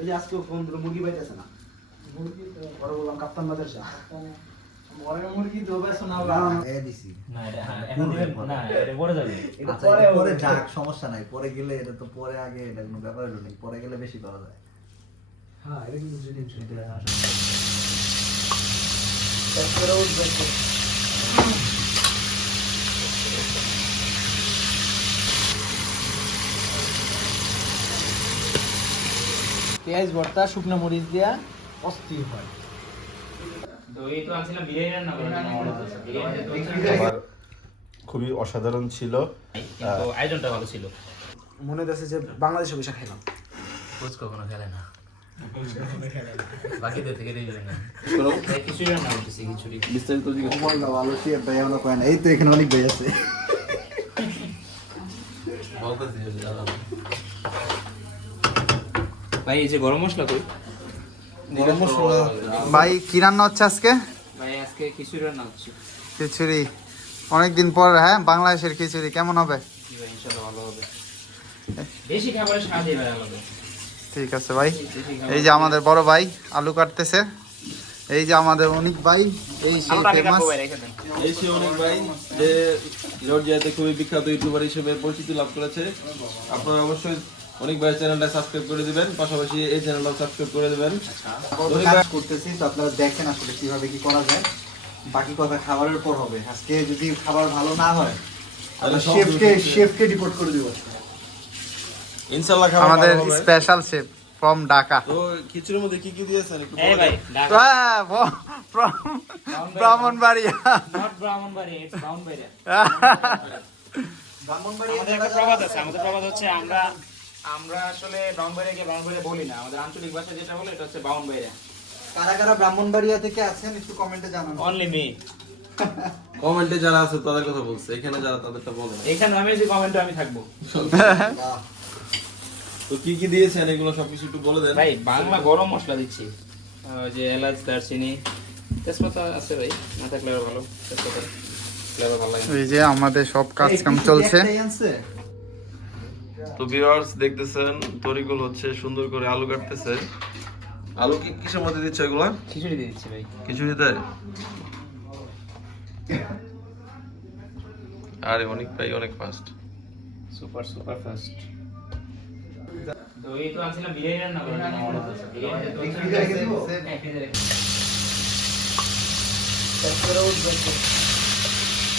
এই যে আজকে ফোন দিল মুরগি পাইতেছে না। মুরগি তো পরে বললাম কাপ্তান মাদ্রাসা। বড় মুরগি তো বেশ না দিছি না এটা এখন না এটা পড়ে যাবে। এটা আচ্ছা, পরে পরে যাক, সমস্যা নাই। পরে গেলে এটা তো পরে আগে এটা কোনো ব্যাপার হলো না। পরে গেলে বেশি করা যায়। হ্যাঁ এটা কিন্তু যদি তারপরে উঠবে পেঁয়াজ ভর্তা শুকনো মরিচ দিয়া অস্থির হয়। তো এই তো আনছিলাম বিরিয়ানি রান্না করার জন্য মনে হচ্ছে বিরিয়ানি খাবার খুবই অসাধারণ ছিল, কিন্তু আয়োজনটা ভালো ছিল। মনে হচ্ছে যে বাংলাদেশে বসে খেলাম। খোঁজ কখনো খেলে না, বাকিদের থেকে দিয়ে না। খিচুড়ি রান্না করতেছি, খিচুড়ি বিস্তারিত জিজ্ঞেস ওমরদা ভালো শেফ ভাই, আমরা কয় না। এই তো এখানে অনেক ভাই আছে। ভাই এই যে গরম মশলা কই? গরম মশলা ভাই কি রান্না হচ্ছে আজকে? ভাই আজকে খিচুড়ি রান্না হচ্ছে। খিচুড়ি অনেকদিন পর। হ্যাঁ, বাংলাদেশের খিচুড়ি কেমন হবে? জি ভাই ইনশাআল্লাহ ভালো হবে। বেশি খাবারের স্বাদই ভাই আলাদা। ঠিক আছে ভাই। এই যে আমাদের বড় ভাই আলু কাটতেছে। এই যে আমাদের অনেক ভাই, এই সেই ফেমাস। এই সে অনেক ভাই যে জর্জিয়াতে খুবই বিখ্যাত ইউটিউবার হিসেবে পরিচিতি লাভ করেছে। আপনারা অবশ্যই অনেক ভাই চ্যানেলটা সাবস্ক্রাইব করে দিবেন, পাশাপাশি এই চ্যানেলটাও সাবস্ক্রাইব করে দিবেন। কাজ করতেছি তো আপনারা দেখেন আসলে কিভাবে কি করা যায়। বাকি কথা খাবারের উপর হবে। আজকে যদি খাবার ভালো না হয় তাহলে শেফকে রিপোর্ট করে দিব। ইনশাআল্লাহ খাবার আমাদের ভালো হবে। Special chef from Dhaka. তো খিচুড়ির মধ্যে কি কি দিয়েছেন একটু এই বলে ভাই দেন। ব্রাহ্মণবাড়িয়া। Not Brahmanbari, it's Brahmanbari. ব্রাহ্মণবাড়িয়া আমাদের একটা প্রবাদ আছে, আমাদের প্রবাদ হচ্ছে আমরা আসলে ব্রাহ্মণবাড়িয়াকে ব্রাহ্মণবাড়িয়া বলি না, আমাদের আঞ্চলিক ভাষা যেটা বলে এটা হচ্ছে ব্রাহ্মণবাড়িয়া। কারা কারা ব্রাহ্মণবাড়িয়া থেকে আছেন একটু কমেন্টে জানান। Only me. কমেন্টে যারা আছে তাদের কথা বলছে, এখানে যারা তাদেরটা বলে না। এখানে আমি যে কমেন্টে আমি থাকবো। তো কি কি দিয়েছেন এগুলো সবকিছু একটু বলে দেন। ভাই বাংলা গরম মশলা দিচ্ছি, ওই যে এলাচ, দারচিনি, তেজপাতা আছে ভাই, না থাকলে আরো ভালো। তেজপাতা ফ্লেভার ভালো লাগে। এই যে আমাদের সব কাজ কাম চলছে। তো ভিউয়ার্স দেখতেছেন তরিকুল হচ্ছে সুন্দর করে আলু কাটতেছে। আলু কি কিসের মধ্যে দিচ্ছে এগুলা? খিচুড়ি দিয়ে দিচ্ছি ভাই। খিচুড়িতে? আরে অনেক ভাই অনেক ফাস্ট। Super super fast. তো এই তো আনছিলাম বিরিয়ানি রান্না করার জন্য মনে হচ্ছে বিরিয়ানি তারপরে উঠবে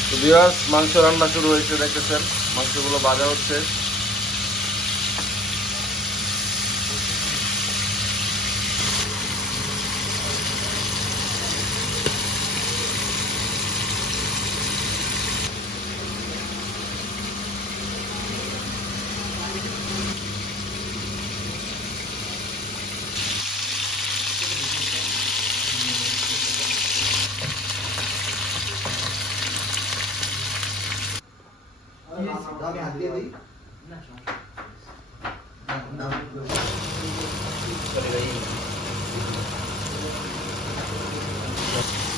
তো ভিউয়ার্স মাংস রান্না শুরু হয়েছে, দেখতেছেন মাংসগুলো ভাজা হচ্ছে। আমি হাত দিয়ে দিই।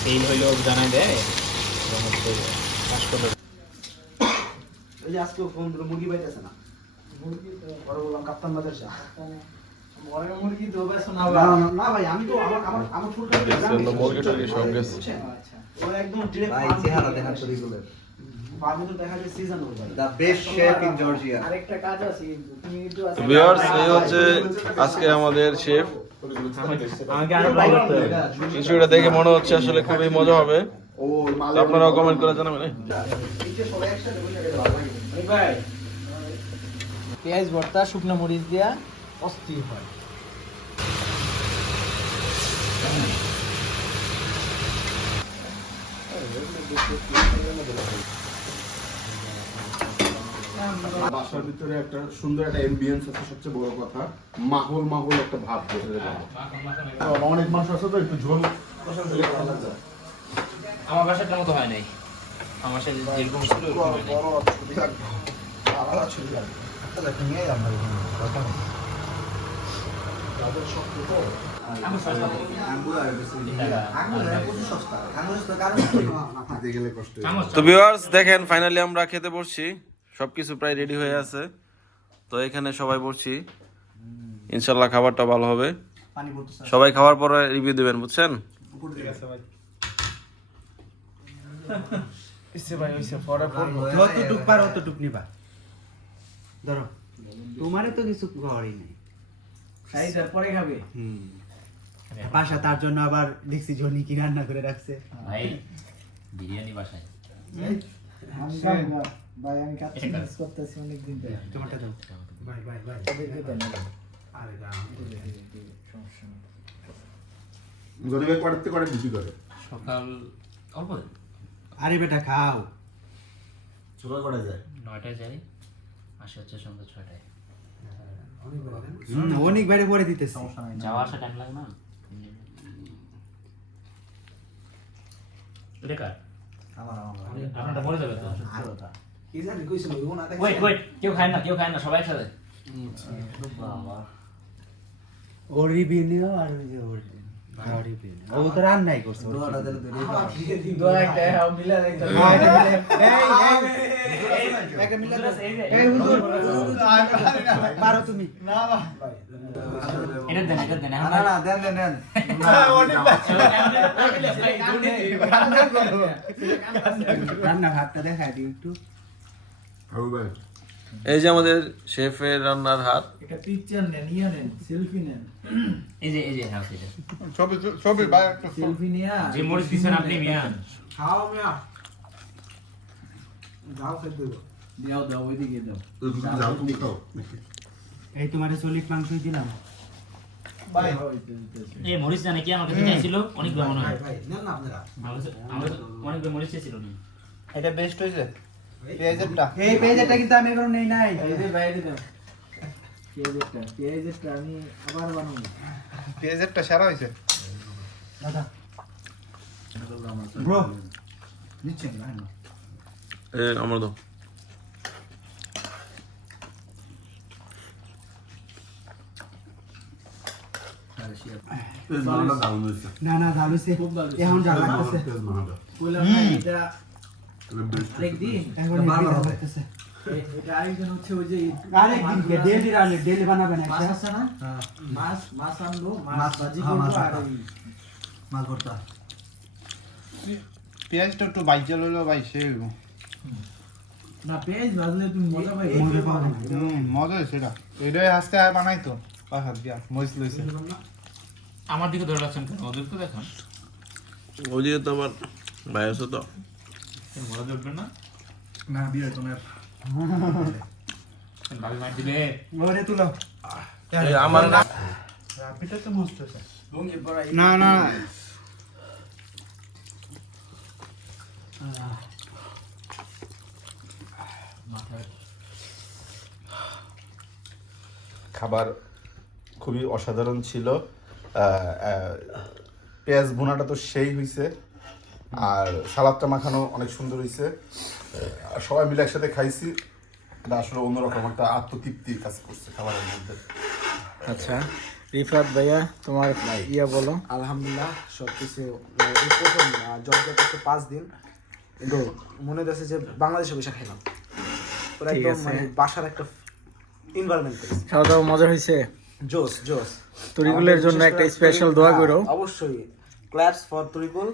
তেল হইলো জানাই দেয়। এই যে আজকে ফোন দিল মুরগি পাইতেছে না। মুরগি তো পরে বললাম কাপ্তান মাদ্রাসা। বড় মুরগি তো বেশ না না ভাই আমি তো আমার ছোট মুরগিটাকে সব গেছে। আচ্ছা ওরা একদম ডিরেক্ট ভাই চেহারা দেখার তরিকুলের। ফার্মে তো দেখা যায় সিজন হয়ে যায়। The best chef in Georgia. আরেকটা কাজ আছে কিন্তু তুমি একটু আছে ভিউয়ার্স এই হচ্ছে আজকে আমাদের শেফ। আমাকে আরো ভালো করতে হবে। খিচুড়িটা দেখে মনে হচ্ছে আসলে খুবই মজা হবে। ও তো আপনারাও কমেন্ট করে জানাবেন। ভাই পেঁয়াজ ভর্তা শুকনো মরিচ দিয়া অস্থির হয়। বাসার ভিতরে একটা সুন্দর একটা এমবিয়েন্স আছে, সবচেয়ে বড় কথা মাহল একটা ভাব বোঝা যায়। অনেক মাংস আছে তো একটু ঝোল আমার বাসাটার মতো হয় নাই, আমার বাসায় যেরকম ছিল ওরকম হয় নাই। তো ভিউয়ার্স দেখেন ফাইনালি আমরা খেতে বসছি, সবকিছু প্রায় রেডি হয়ে আছে। তো এখানে সবাই বসছি। ইনশাল্লাহ খাবারটা ভালো হবে। পানি পড়তেছে সবাই খাওয়ার পরে রিভিউ দিবেন, বুঝছেন? যতটুক পারো ততটুক নিবা। ধরো তোমারে তো কিছু ঘরই নেই। সাইডার পরে খাবে। বাসা তার জন্য আবার দেখছি জনি কি রান্না করে রাখছে। ভাই বিরিয়ানি বাসায় ভাই আমি কাচ্চি মিস করতেছি অনেক দিন ধরে। তোমারটা দাও। ভাই ভাই ভাই। আরে না সমস্যা নেই। জনি ভাই কটাতে করে ডিউটি করে? সকাল অল্প আরে বেটা খাও। সকাল কটা যায়? 9টায় যাই, আসে হচ্ছে সন্ধ্যা 6টায়। অনেক বাইরে পরে দিতেছে। যাওয়া আসা টাইম লাগে না। এটা কার? আমার আপনারটা পরে যাবে তো। কি জানি কইছিল ও না ওয়েট ওয়েট, কেউ খায় না সবাই একসাথে। বাবা ওর রিভিউ নিও আর ওই যে ওর রিভিউ নিও। ও তো রান্নাই করছে। দোয়াটা দিলে তো দোয়া একটা হাও মিলা রাখতে। একটা মিলা দাও। এই হুজুর পারো তুমি। এটা দেন না না দেন দেন দেন রান্না ভাতটা দেখাই দিই একটু। হাউ ভাই এই যে আমাদের শেফের রান্নার হাত। একটা পিকচার নেন, ইয়া নেন, সেলফি নেন। এই যে হ্যাঁ এটা। ছবি ভাই একটা সেলফি নিয়া যে মরিচ দিছেন আপনি মিয়া। খাও মিয়া। যাও খেতে দাও। দাও ওইদিকে দাও। যাও তুমি খাও। এই তোমারে চলিক মাংসই দিলাম। ভাই এই মরিচ জানে কি আমার কাছে চাইছিল অনেক মনে হয়। ভাই নেন না আপনারা আমার অনেক মরিচ চাইছিল না। এটা বেস্ট হইছে পেঁয়াজেরটা এই পেজটা কিন্তু আমি এখনো নেই নাই। এই যে বাইরে দাও। পেঁয়াজেরটা আমি আবার বানাবো। পেঁয়াজেরটা সারা হইছে দাদা ব্রো নিচ্ছেন না আমার দাও। তেজ মানাটা দারুণ হয়েছে। না না ভালো সে এখন যা লাগতেছে তেজ মানাটা কইলাম না এটা এটা বেস্ট। আরেক দিন। এখন ভালো লাগতেছে। এটা আরেকজন হচ্ছে ওই যে আরেকদিন ডেলি রান্না ডেলি বানাবেন মাছ একটা। আছে না? মাছ আনলো, মাছ মাছ, ভাজি হ্যাঁ, করবো মাছ আর ভর্তা। ওই মাছ ভর্তা পেঁয়াজটা একটু বাইচা লইলো ভাই সে না পেঁয়াজ ভাজলে তুমি মজা পাই। মজা পাবেন। মজা হয়েছে এটা এটাই আজকে আর বানাইতো বাসার দিয়া মরিচ লইছে আমার দিকে ধরে রাখছেন কেন? ওদের তো দেখান। ওদিকে তো আবার ভাই আছে তো। মজা ধরবে না? না বিয়ে তোমার ভাবি মার দিবে। ওরে তুলো। এই আমার না পিঠা তো বুঝতেছে লুঙ্গি পরাই। না না খাবার খুবই অসাধারণ ছিল। পেঁয়াজ ভুনাটা তো সেই হয়েছে, আর সালাদটা মাখানো অনেক সুন্দর হয়েছে। আর সবাই মিলে একসাথে খাইছি, এটা আসলে অন্যরকম একটা আত্মতৃপ্তির কাজ করছে খাবারের মধ্যে। আচ্ছা রিফাত ভাইয়া তোমার ইয়া বলো। আলহামদুলিল্লাহ সবকিছু এই প্রথম জর্জিয়া থেকে 5 দিন কিন্তু মনে হচ্ছে যে বাংলাদেশে বসে খেলাম পুরো একদম মানে বাসার একটা এনভায়রনমেন্ট। খাওয়া দাওয়া মজা হয়েছে। জোস জোস। তরিকুলের জন্য একটা স্পেশাল দোয়া করো। অবশ্যই ক্ল্যাপস ফর তরিকুল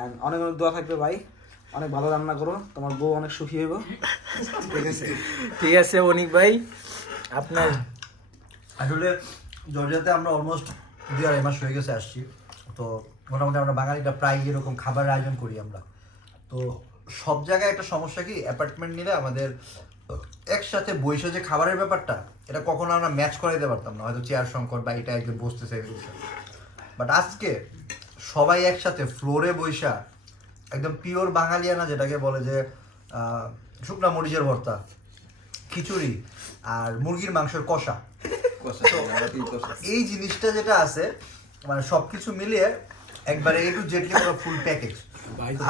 এন্ড অনেক অনেক দোয়া থাকবে ভাই। অনেক ভালো রান্না করো, তোমার বউ অনেক সুখী হইব। ঠিক আছে ঠিক আছে অনিক ভাই আপনার আসলে জর্জিয়াতে আমরা অলমোস্ট 2-2.5 মাস হয়ে গেছে আসছি। তো মোটামুটি আমরা বাঙালিটা প্রায় এরকম খাবার আয়োজন করি আমরা। তো সব জায়গায় একটা সমস্যা কি, অ্যাপার্টমেন্ট নিলে আমাদের একসাথে বসে যে খাবারের ব্যাপারটা এটা কখনো আমরা ম্যাচ করাইতে পারতাম না, হয়তো চেয়ার সংকট বা এটা একজন বসতে চাইছে। বাট আজকে সবাই একসাথে ফ্লোরে বইসা একদম পিওর বাঙালিয়ানা যেটাকে বলে যে শুকনা মরিচের ভর্তা, খিচুড়ি আর মুরগির মাংসের কষা, এই জিনিসটা যেটা আছে মানে সবকিছু মিলিয়ে একবারে A to Z পুরো ফুল প্যাকেজ।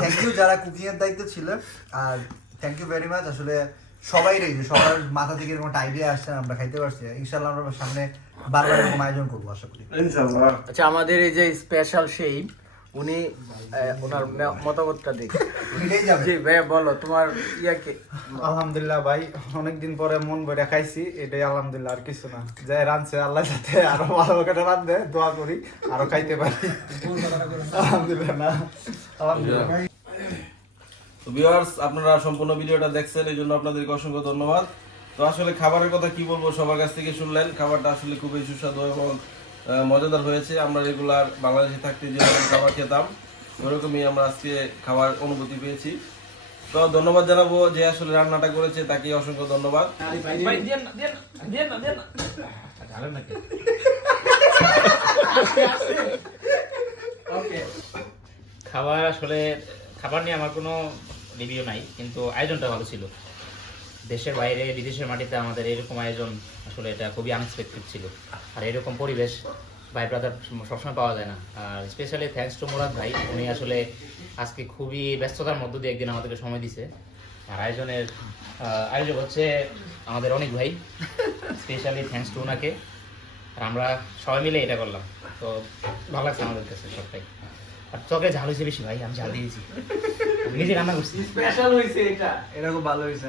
থ্যাংক ইউ যারা কুকিং এর দায়িত্বে ছিলেন, আর থ্যাংক ইউ ভেরি মাচ আসলে সবাই রে যে সবার মাথা থেকে এরকম একটা আইডিয়া আসছে, আমরা খাইতে পারছি। ইনশাআল্লাহ আমরা সামনে বারবার এরকম আয়োজন করবো আশা করি ইনশাআল্লাহ। আচ্ছা আমাদের এই যে স্পেশাল সেই উনি ওনার মতামতটা দিক। মিলেই যাবে। জি ভাইয়া বলো তোমার ইয়াকে। আলহামদুলিল্লাহ ভাই, অনেকদিন পরে মন ভরে খাইছি, এটাই আলহামদুলিল্লাহ, আর কিছু না। যে রাঁধছে আল্লাহ যাতে আরো ভালো করে রাঁধে, দোয়া করি আরো খাইতে পারি। আলহামদুলিল্লাহ না, আলহামদুলিল্লাহ। তো ভিউয়ার্স, আপনারা সম্পূর্ণ ভিডিওটা দেখছেন, এই জন্য আপনাদেরকে অসংখ্য ধন্যবাদ। তো আসলে খাবারের কথা কি বলবো, সবার কাছ থেকে শুনলেন, খাবারটা আসলে খুবই সুস্বাদু এবং মজাদার হয়েছে। আমরা রেগুলার বাংলাদেশে থাকতে যেরকম খাবার খেতাম ওরকমই আমরা আজকে খাবার অনুভূতি পেয়েছি। তো ধন্যবাদ জানাবো যে আসলে রান্নাটা করেছে, তাকে অসংখ্য ধন্যবাদ। ভাই দেন না, দেন না, দেন না, দেন না। ঢালেন নাকি? খাবার আসলে খাবার নিয়ে আমার কোনো রিভিউ নাই, কিন্তু আয়োজনটা ভালো ছিল। দেশের বাইরে বিদেশের মাটিতে আমাদের এরকম আয়োজন আসলে এটা খুবই আনএক্সপেক্টেড ছিল। আর এরকম পরিবেশ ভাই ব্রাদার সবসময় পাওয়া যায় না। আর স্পেশালি থ্যাঙ্কস টু মুরাদ ভাই, উনি আসলে আজকে খুবই ব্যস্ততার মধ্য দিয়ে একদিন আমাদেরকে সময় দিছে। আর আয়োজক হচ্ছে আমাদের অনেক ভাই, স্পেশালি থ্যাঙ্কস টু ওনাকে। আর আমরা সবাই মিলে এটা করলাম, তো ভালো লাগছে আমাদের কাছে সবটাই। আর চকে ঝাল হয়েছে বেশি ভাই, আমি ঝাল দিয়েছি, নিজে রান্না করছি। স্পেশাল হইছে এটা। এটা খুব ভালো হয়েছে।